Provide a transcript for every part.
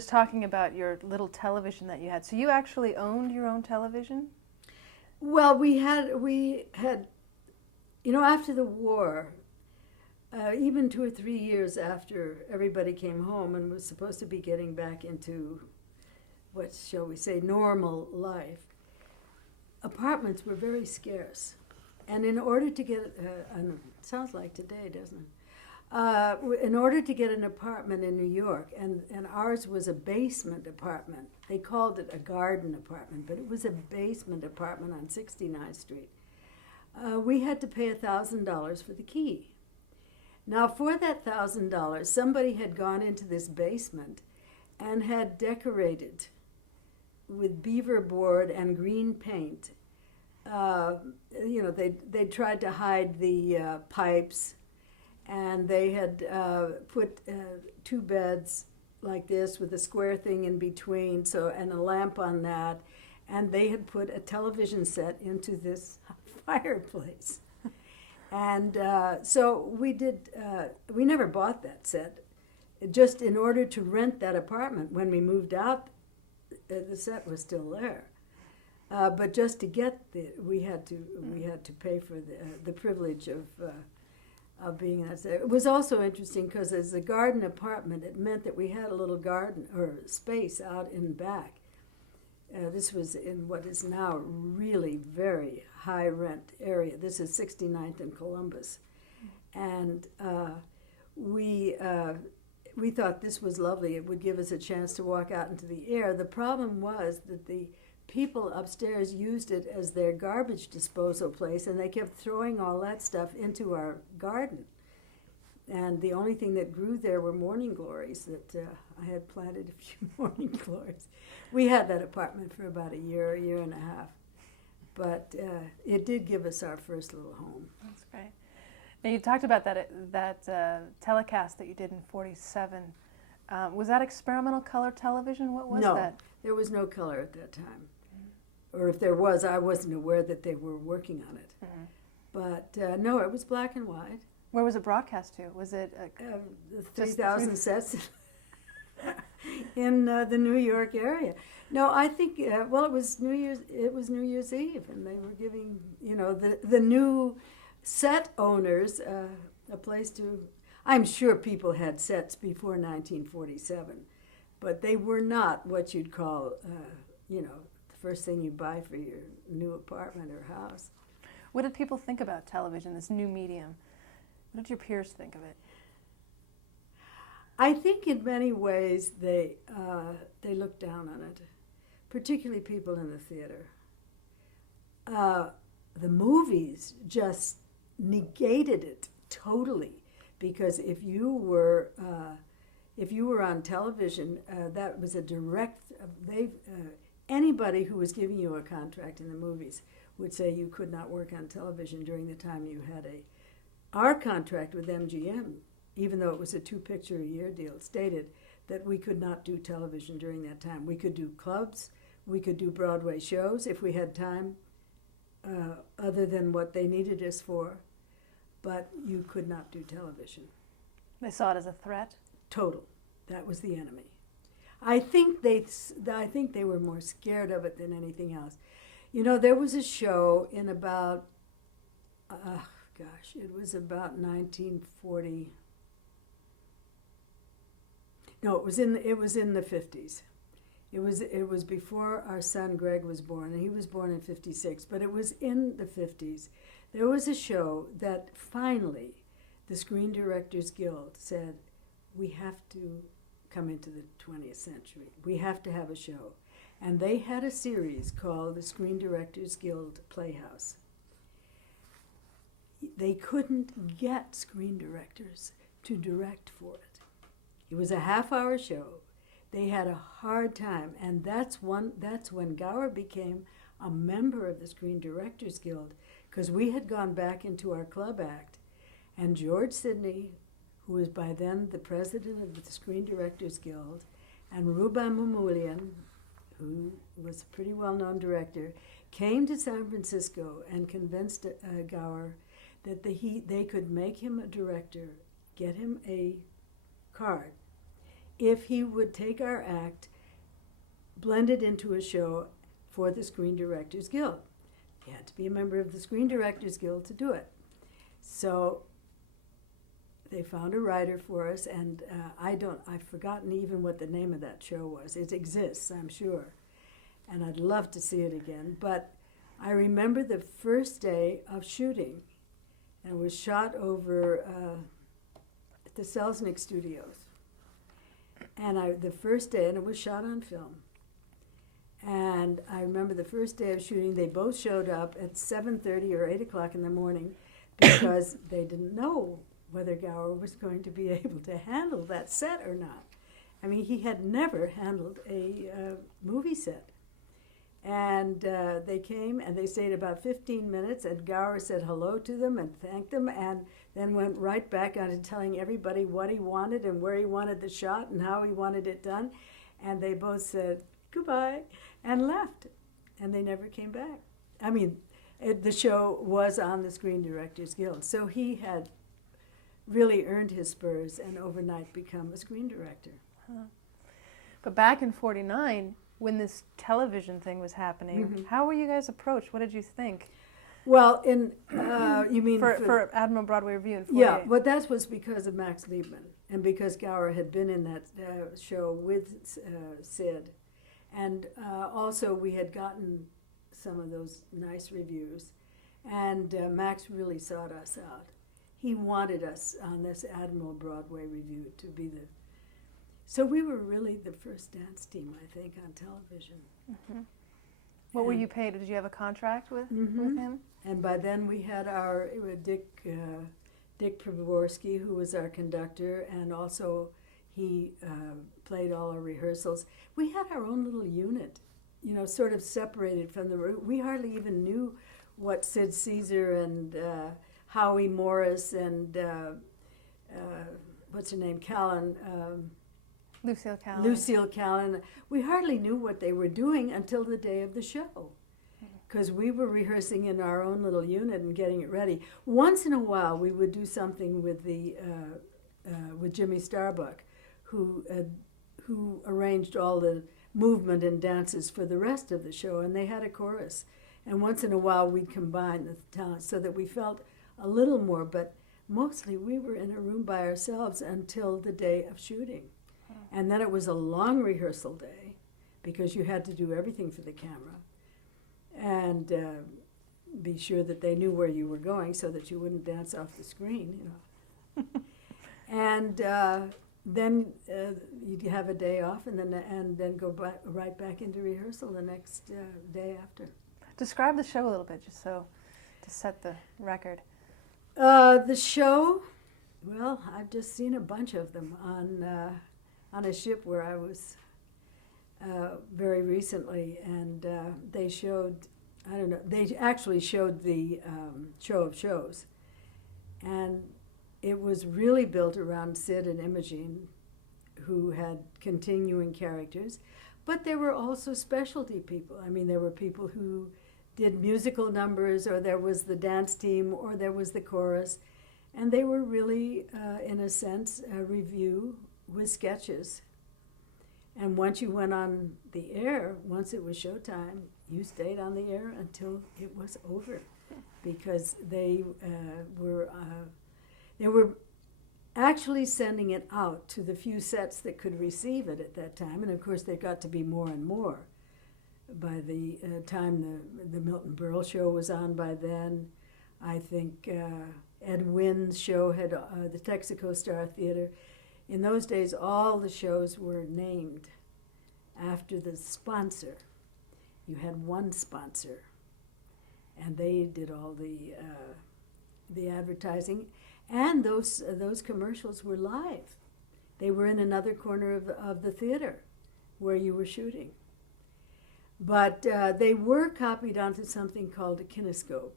just talking about your little television that you had. So you actually owned your own television? Well, we had, after the war, even 2 or 3 years after everybody came home and was supposed to be getting back into, what shall we say, normal life, apartments were very scarce. And in order to get, sounds like today, doesn't it? In order to get an apartment in New York, and ours was a basement apartment. They called it a garden apartment, but it was a basement apartment on 69th Street. We had to pay $1,000 for the key. Now, for that $1,000, somebody had gone into this basement and had decorated with beaver board and green paint. They tried to hide the pipes, and they had put 2 beds like this with a square thing in between, and a lamp on that, and they had put a television set into this fireplace. And so we did. We never bought that set. Just in order to rent that apartment, when we moved out, the set was still there. But just to get we had to pay for the privilege of being in that set. It was also interesting because as a garden apartment, it meant that we had a little garden or space out in back. This was in what is now really very high rent area. This is 69th and Columbus, and we thought this was lovely. It would give us a chance to walk out into the air. The problem was that the people upstairs used it as their garbage disposal place, and they kept throwing all that stuff into our garden. And the only thing that grew there were morning glories that I had planted a few morning glories. We had that apartment for about a year and a half. But it did give us our first little home. That's great. Now, you talked about that telecast that you did in '47. Was that experimental color television? What was that? No, there was no color at that time. Or if there was, I wasn't aware that they were working on it. Mm-hmm. But no, it was black and white. Where was it broadcast to? Was it the 3,000 sets in the New York area? No, I think it was New Year's. It was New Year's Eve, and they were giving the new set owners a place to. I'm sure people had sets before 1947, but they were not what you'd call the first thing you buy for your new apartment or house. What did people think about television, this new medium? What did your peers think of it? I think in many ways they looked down on it, particularly people in the theater. The movies just negated it totally, because if you were on television, that was a direct. Anybody who was giving you a contract in the movies would say you could not work on television during the time you had our contract with MGM, even though it was a 2-picture-a-year deal, stated that we could not do television during that time. We could do clubs, we could do Broadway shows if we had time, other than what they needed us for, but you could not do television. They saw it as a threat? Total. That was the enemy. I think they were more scared of it than anything else. There was a show in about, it was about 1940. No, it was in the 50s. It was before our son Greg was born, and he was born in 56. But it was in the 50s. There was a show that finally, the Screen Directors Guild said, we have to come into the 20th century. We have to have a show. And they had a series called the Screen Directors Guild Playhouse. They couldn't get screen directors to direct for it. It was a half-hour show. They had a hard time, and that's when Gower became a member of the Screen Directors Guild, because we had gone back into our club act, and George Sidney, who was by then the president of the Screen Directors Guild, and Ruba Mumulian, who was a pretty well-known director, came to San Francisco and convinced Gower that they could make him a director, get him a card, if he would take our act, blend it into a show for the Screen Directors Guild. You had to be a member of the Screen Directors Guild to do it. So they found a writer for us, and I've forgotten even what the name of that show was. It exists, I'm sure, and I'd love to see it again. But I remember the first day of shooting, and it was shot over at the Selznick Studios. And the first day, and it was shot on film. And I remember the first day of shooting, they both showed up at 7:30 or 8 o'clock in the morning because they didn't know whether Gower was going to be able to handle that set or not. I mean, he had never handled a movie set. And they came and they stayed about 15 minutes, and Gower said hello to them and thanked them, and then went right back on to telling everybody what he wanted and where he wanted the shot and how he wanted it done. And they both said goodbye and left, and they never came back. I mean, the show was on the Screen Directors Guild, so he had really earned his spurs and overnight become a screen director. Huh. But back in '49, when this television thing was happening, how were you guys approached? What did you think? Well, you mean for Admiral Broadway Review in 48? Yeah, but that was because of Max Liebman, and because Gower had been in that show with Sid. And also we had gotten some of those nice reviews, and Max really sought us out. He wanted us on this Admiral Broadway Review to be the... So we were really the first dance team, I think, on television. Mm-hmm. What were you paid? Did you have a contract with him? And by then we had our Dick Pravorsky, who was our conductor, and also he played all our rehearsals. We had our own little unit, you know, sort of separated from the... We hardly even knew what Sid Caesar and Howie Morris and what's her name, Callan... Lucille Callan. We hardly knew what they were doing until the day of the show, because we were rehearsing in our own little unit and getting it ready. Once in a while, we would do something with with Jimmy Starbuck, who arranged all the movement and dances for the rest of the show, and they had a chorus. And once in a while, we'd combine the talents so that we felt a little more. But mostly, we were in a room by ourselves until the day of shooting. And then it was a long rehearsal day, because you had to do everything for the camera and be sure that they knew where you were going so that you wouldn't dance off the screen, you know. And then you'd have a day off, and then go right back into rehearsal the next day after. Describe the show a little bit, just so to set the record. The show, well, I've just seen a bunch of them on a ship where I was very recently, and they showed, I don't know, they actually showed the show of shows. And it was really built around Sid and Imogene, who had continuing characters, but there were also specialty people. I mean, there were people who did musical numbers, or there was the dance team, or there was the chorus, and they were really, in a sense, a review with sketches. And once you went on the air, once it was showtime, you stayed on the air until it was over, because they were actually sending it out to the few sets that could receive it at that time. And of course, there got to be more and more. By the time the Milton Berle show was on by then, I think Ed Wynn's show had the Texaco Star Theater. In those days, all the shows were named after the sponsor. You had one sponsor, and they did all the advertising, and those commercials were live. They were in another corner of the theater where you were shooting. But they were copied onto something called a kinescope.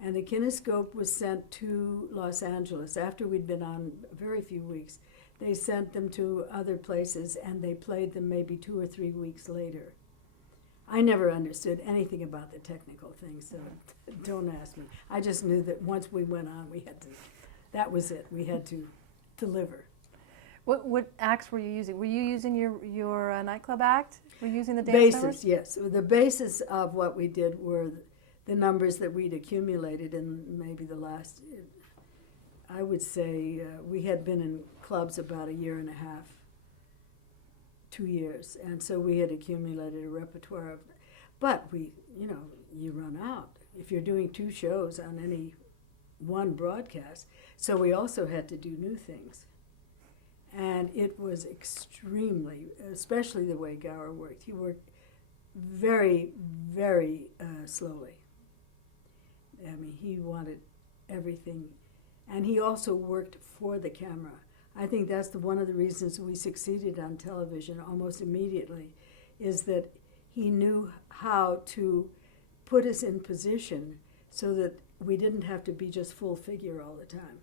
And the kinescope was sent to Los Angeles after we'd been on a very few weeks. They sent them to other places, and they played them maybe 2 or 3 weeks later. I never understood anything about the technical things, so don't ask me. I just knew that once we went on, that was it. We had to deliver. What acts were you using? Were you using your nightclub act? Were you using the dance numbers? Basis, yes. The basis of what we did were the numbers that we'd accumulated in maybe the last, I would say, we had been in clubs about a year and a half, 2 years, and so we had accumulated a repertoire of, but we, you run out if you're doing 2 shows on any one broadcast. So we also had to do new things. And it was extremely, especially the way Gower worked. He worked very, very slowly. I mean, he wanted everything. And he also worked for the camera. I think that's one of the reasons we succeeded on television almost immediately, is that he knew how to put us in position so that we didn't have to be just full figure all the time.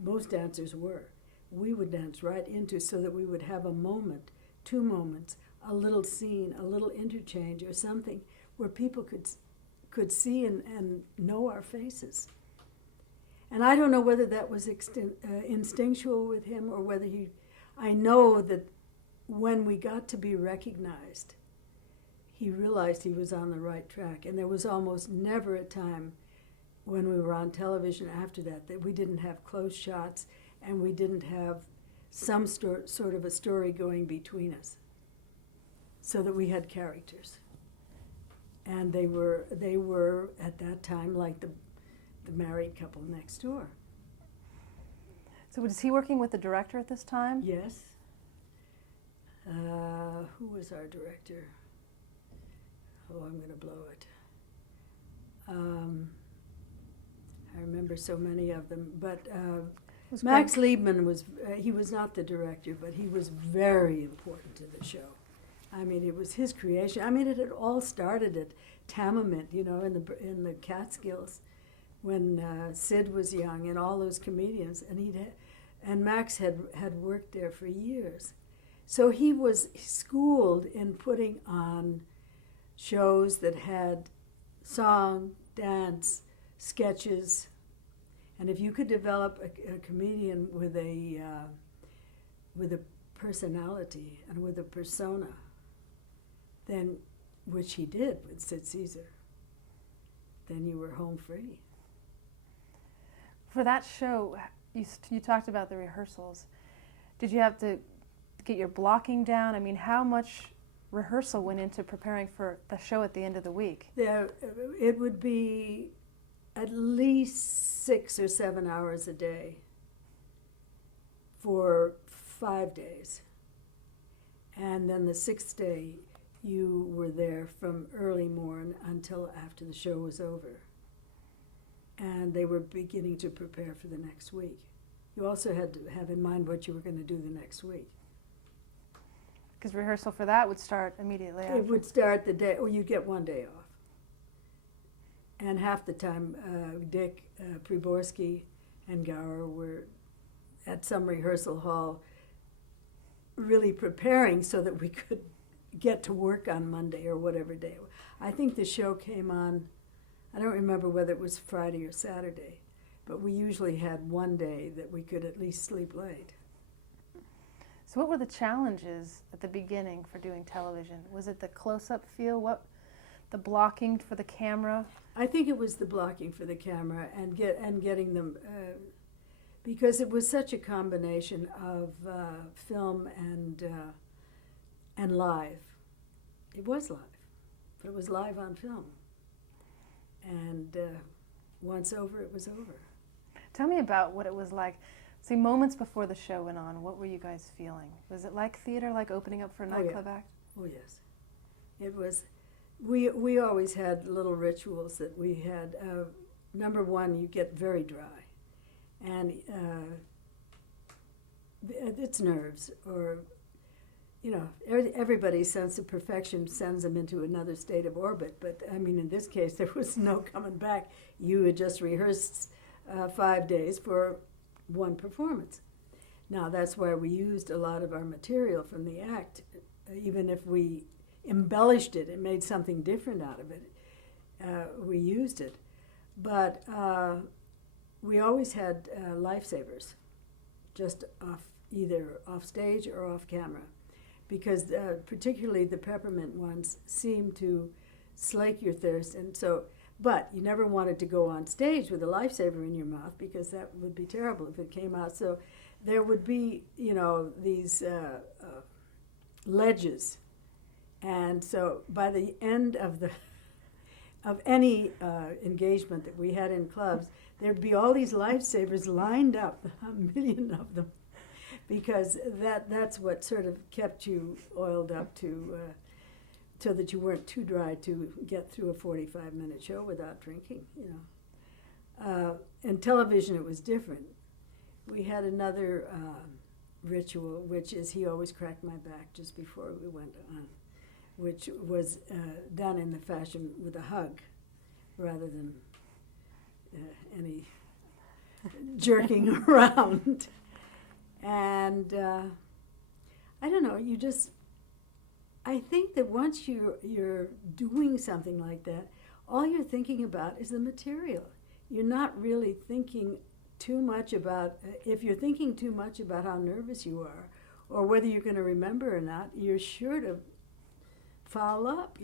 Most dancers were. We would dance right into so that we would have a moment, 2 moments, a little scene, a little interchange or something where people could see and know our faces. And I don't know whether that was instinctual with him or whether I know that when we got to be recognized, he realized he was on the right track. And there was almost never a time when we were on television after that we didn't have close shots and we didn't have some sort of a story going between us, so that we had characters. And they were at that time like the married couple next door. So was he working with the director at this time? Yes. Who was our director? Oh, I'm going to blow it. I remember so many of them, but Max Liebman he was not the director, but he was very important to the show. I mean, it was his creation. I mean, it had all started at Tamament, in the Catskills, when Sid was young and all those comedians, and Max had worked there for years. So he was schooled in putting on shows that had song, dance, sketches, and if you could develop a comedian with a personality and with a persona, then, which he did with Sid Caesar, then you were home free. For that show, you talked about the rehearsals. Did you have to get your blocking down? I mean, how much rehearsal went into preparing for the show at the end of the week? It would be at least 6 or 7 hours a day for 5 days. And then the 6th day, you were there from early morn until after the show was over. And they were beginning to prepare for the next week. You also had to have in mind what you were going to do the next week. Because rehearsal for that would start immediately after. It would start the day, or you'd get 1 day off. And half the time, Dick Priborski and Gower were at some rehearsal hall really preparing so that we could get to work on Monday or whatever day. I think the show came on, I don't remember whether it was Friday or Saturday, but we usually had 1 day that we could at least sleep late. So what were the challenges at the beginning for doing television? Was it the close-up feel? The blocking for the camera? I think it was the blocking for the camera and getting them, because it was such a combination of film and live. It was live, but it was live on film. And once over, it was over. Tell me about what it was like. Say, moments before the show went on, what were you guys feeling? Was it like theater, like opening up for a nightclub act? Oh, yes. It was. We always had little rituals that we had. Number one, you get very dry. And it's nerves, or, everybody's sense of perfection sends them into another state of orbit. But, I mean, in this case, there was no coming back. You had just rehearsed 5 days for one performance. Now, that's why we used a lot of our material from the act, even if we embellished it and made something different out of it. We used it. But we always had lifesavers just off, either off stage or off camera, because particularly the peppermint ones seem to slake your thirst. And so, but you never wanted to go on stage with a lifesaver in your mouth, because that would be terrible if it came out. So there would be, these ledges. And so by the end of any engagement that we had in clubs, there'd be all these lifesavers lined up, a million of them, because that's what sort of kept you oiled up so that you weren't too dry to get through a 45-minute show without drinking. In television, it was different. We had another ritual, which is he always cracked my back just before we went on, which was done in the fashion with a hug rather than any jerking around. And I don't know, I think that once you're doing something like that, all you're thinking about is the material. You're not really thinking too much about, if you're thinking too much about how nervous you are or whether you're going to remember or not, you're sure to foul up,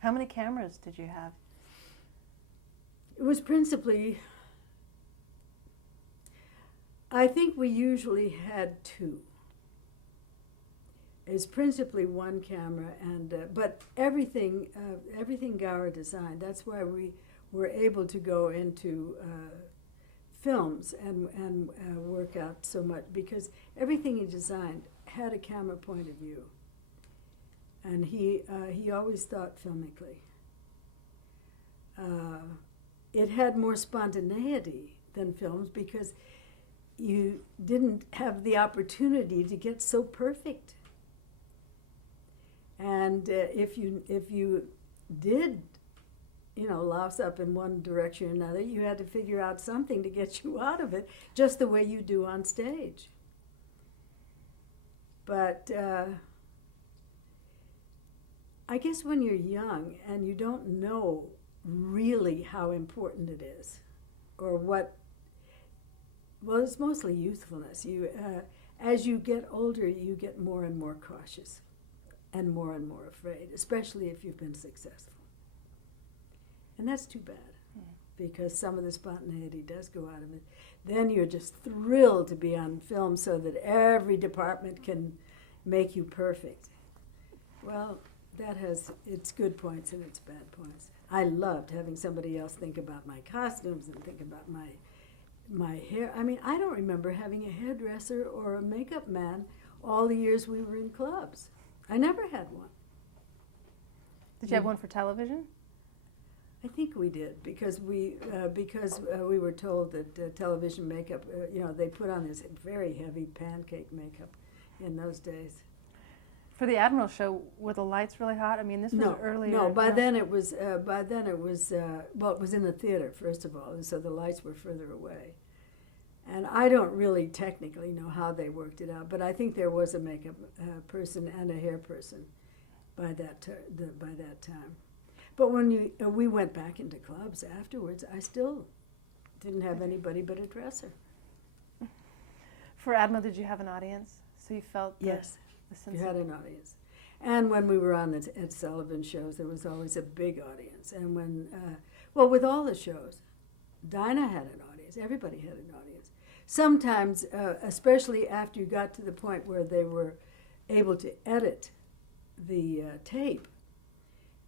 How many cameras did you have? It was principally, I think we usually had two. It's principally one camera, and but everything Gower designed. That's why we were able to go into films and work out so much, because everything he designed had a camera point of view, and he always thought filmically. It had more spontaneity than films because you didn't have the opportunity to get so perfect. And if you did, louse up in one direction or another, you had to figure out something to get you out of it, just the way you do on stage. But I guess when you're young and you don't know really how important it is, or what, well, it's mostly youthfulness. As you get older, you get more and more cautious and more afraid, especially if you've been successful. And that's too bad, because some of the spontaneity does go out of it. Then you're just thrilled to be on film so that every department can make you perfect. Well, that has its good points and its bad points. I loved having somebody else think about my costumes and think about my hair. I mean, I don't remember having a hairdresser or a makeup man all the years we were in clubs. I never had one. Did you have one for television? I think we did, because we were told that television makeup, they put on this very heavy pancake makeup in those days. For the Admiral show, were the lights really hot? I mean, this was earlier. No, then it was. Well, it was in the theater first of all, and so the lights were further away. And I don't really technically know how they worked it out, but I think there was a makeup person and a hair person by that time. But when we went back into clubs afterwards, I still didn't have anybody but a dresser. For Admiral, did you have an audience? So you felt yes, the sense you had an audience. And when we were on the Ed Sullivan shows, there was always a big audience. And when, with all the shows, Dinah had an audience. Everybody had an audience. Sometimes, especially after you got to the point where they were able to edit the tape,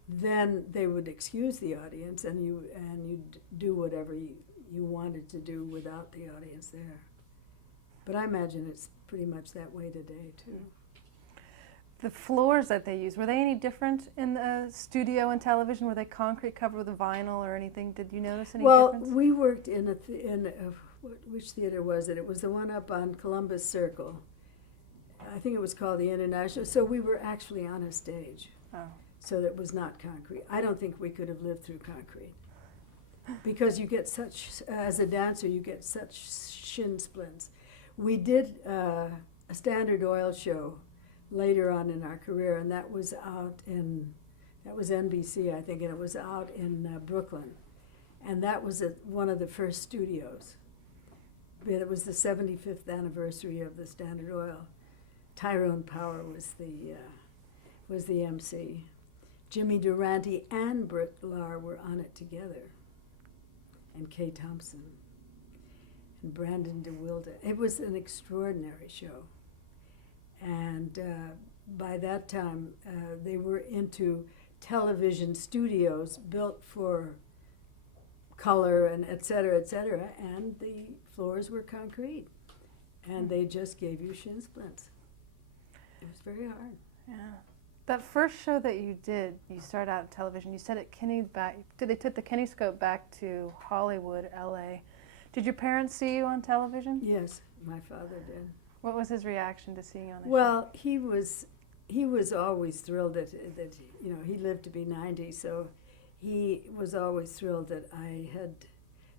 then they would excuse the audience, and you'd do whatever you wanted to do without the audience there. But I imagine it's pretty much that way today too. The floors that they used, were they any different in the studio and television? Were they concrete covered with a vinyl or anything? Did you notice any difference? Well, we worked in which theater was it? It was the one up on Columbus Circle. I think it was called the International. So we were actually on a stage. Oh. So that was not concrete. I don't think we could have lived through concrete, because you get as a dancer, you get such shin splints. We did a Standard Oil show later on in our career, and that was NBC, I think, and it was out in Brooklyn. And that was one of the first studios. bit. It was the 75th anniversary of the Standard Oil. Tyrone Power was the MC. Jimmy Durante and Britt Lahr were on it together, and Kay Thompson and Brandon DeWilde. It was an extraordinary show, and by that time they were into television studios built for color and et cetera, and the floors were concrete, and they just gave you shin splints. It was very hard. Yeah. That first show that you did, you started out in television, you said they took the Kinescope back to Hollywood, LA. Did your parents see you on television? Yes, my father did. What was his reaction to seeing you on the show? Well, he was always thrilled that he lived to be 90, so he was always thrilled that I had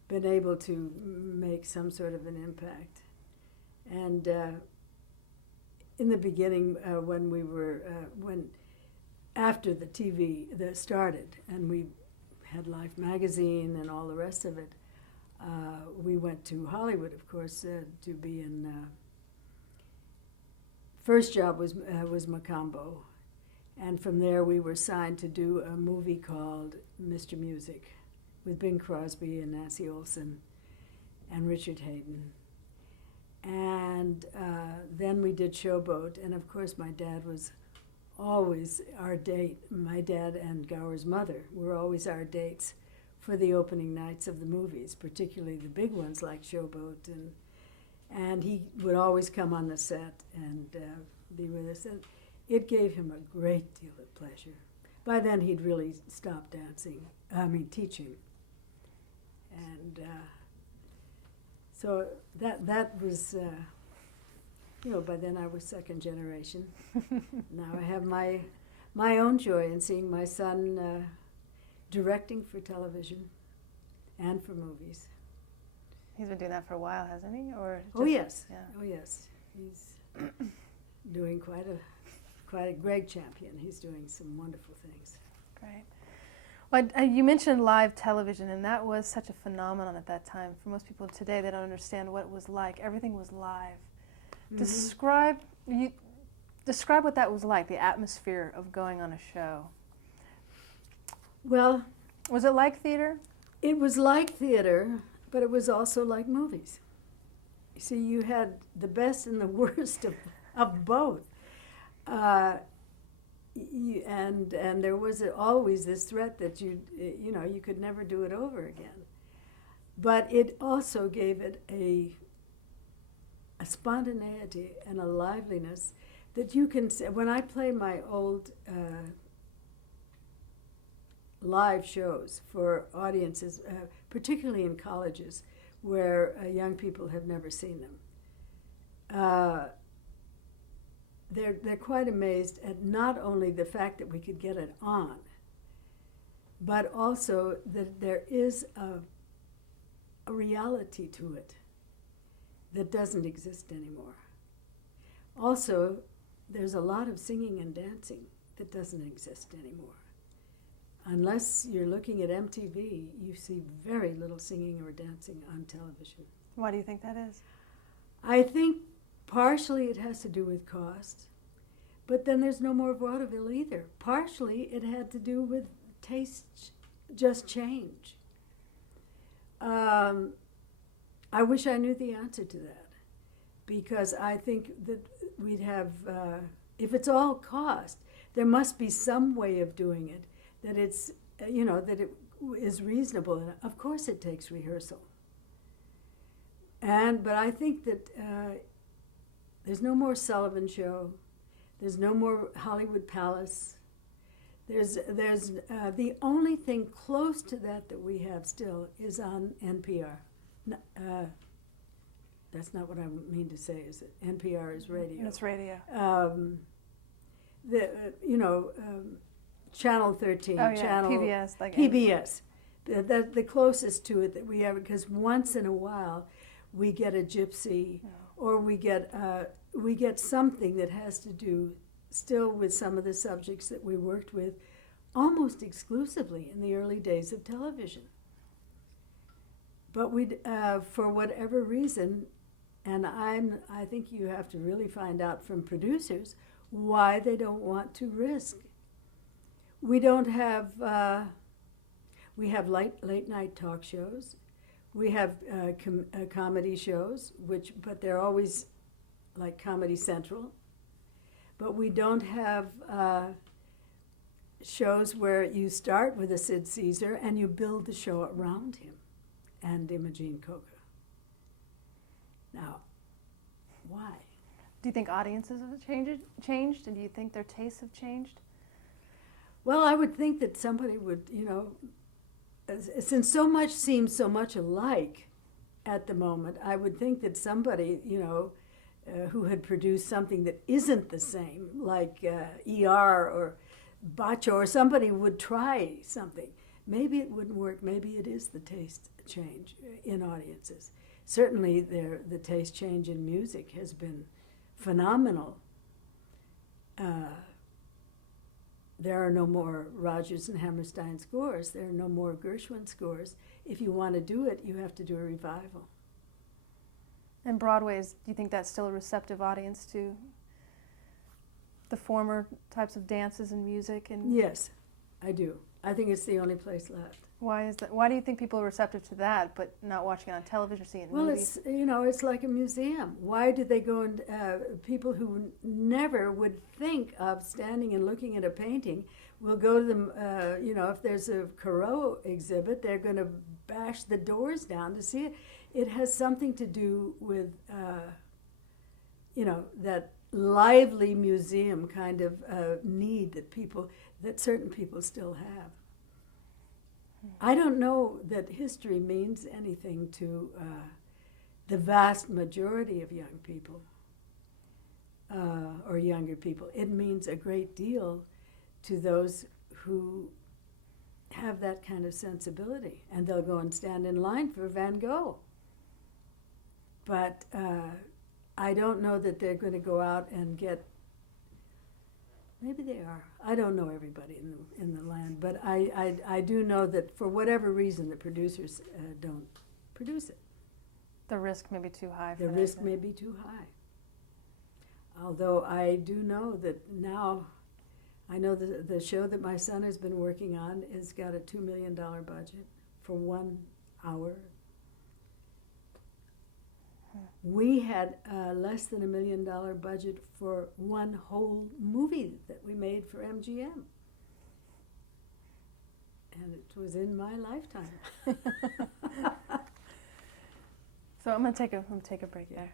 been able to make some sort of an impact. And in the beginning, when after the TV started, and we had Life magazine and all the rest of it, we went to Hollywood, of course, to be in. First job was Macombo, and from there we were signed to do a movie called Mr. Music with Bing Crosby and Nancy Olson and Richard Hayden. And then we did Showboat, and of course my dad was always our date. My dad and Gower's mother were always our dates for the opening nights of the movies, particularly the big ones like Showboat. And he would always come on the set and be with us. And it gave him a great deal of pleasure. By then he'd really stopped teaching. And so that was, by then I was second generation. Now I have my own joy in seeing my son directing for television and for movies. He's been doing that for a while, hasn't he? Yes. Yeah. Oh yes. He's doing quite a Greg champion. He's doing some wonderful things. Great. Well, you mentioned live television, and that was such a phenomenon at that time. For most people today, they don't understand what it was like. Everything was live. Mm-hmm. Describe what that was like, the atmosphere of going on a show. Well, was it like theater? It was like theater, but it was also like movies. You see, you had the best and the worst of both. And there was always this threat that you could never do it over again. But it also gave it a spontaneity and a liveliness that you can see. When I play my old live shows for audiences, particularly in colleges where young people have never seen them, they're quite amazed at not only the fact that we could get it on, but also that there is a reality to it that doesn't exist anymore. Also, there's a lot of singing and dancing that doesn't exist anymore. Unless you're looking at MTV, you see very little singing or dancing on television. Why do you think that is? I think partially it has to do with cost, but then there's no more vaudeville either. Partially it had to do with tastes just change. I wish I knew the answer to that, because I think that we'd have, if it's all cost, there must be some way of doing it that it's, that it is reasonable. And of course it takes rehearsal. But I think that there's no more Sullivan Show. There's no more Hollywood Palace. There's the only thing close to that we have still is on NPR. That's not what I mean to say. Is it? NPR is radio. It's radio. Channel 13. Oh yeah, Channel PBS. Like PBS. The closest to it that we have, because once in a while we get a gypsy, or we get something that has to do still with some of the subjects that we worked with almost exclusively in the early days of television. But for whatever reason, And I think you have to really find out from producers why they don't want to risk. We don't have, we have late night talk shows. We have comedy shows, but they're always like Comedy Central. But we don't have shows where you start with a Sid Caesar and you build the show around him and Imogene Coca. Now, why? Do you think audiences have changed, and do you think their tastes have changed? Well, I would think that somebody would, since so much seems so much alike at the moment, I would think that somebody, who had produced something that isn't the same, like ER or Bacho, or somebody would try something. Maybe it wouldn't work. Maybe it is the taste change in audiences. Certainly, the taste change in music has been phenomenal. There are no more Rodgers and Hammerstein scores. There are no more Gershwin scores. If you want to do it, you have to do a revival. And Broadway's, do you think that's still a receptive audience to the former types of dances and music? And yes, I do. I think it's the only place left. why is that? Why do you think people are receptive to that, but not watching it on television, seeing it in Well, movies? it's like a museum. Why did they go and people who never would think of standing and looking at a painting will go to them, if there's a Corot exhibit, they're going to bash the doors down to see it. It has something to do with, that lively museum kind of need that certain people still have. I don't know that history means anything to the vast majority of young people or younger people. It means a great deal to those who have that kind of sensibility, and they'll go and stand in line for Van Gogh. But I don't know that they're going to go out and get. Maybe they are. I don't know everybody in the land, but I do know that for whatever reason the producers don't produce it. The risk may be too high. The risk may be too high. Although I do know that now, I know the show that my son has been working on has got a $2 million budget for 1 hour. We had less than $1 million budget for one whole movie that we made for MGM. And it was in my lifetime. So I'm gonna take a break there.